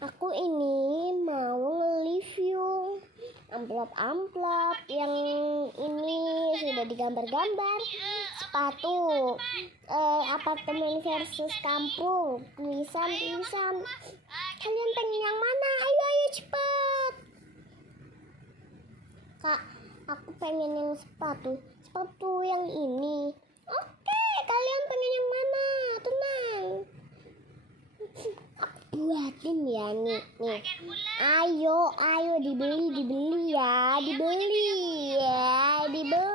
Aku ini mau nge-review amplop-amplop yang ini sudah digambar-gambar. Sepatu apartemen versus kampung, tulisan. Kalian pengen yang mana? Ayo cepet. Kak, aku pengen yang sepatu yang ini. Oke, kalian pengen yang mana? Tenang, aku buatin ya nih. Ayo dibeli ya, dibeli.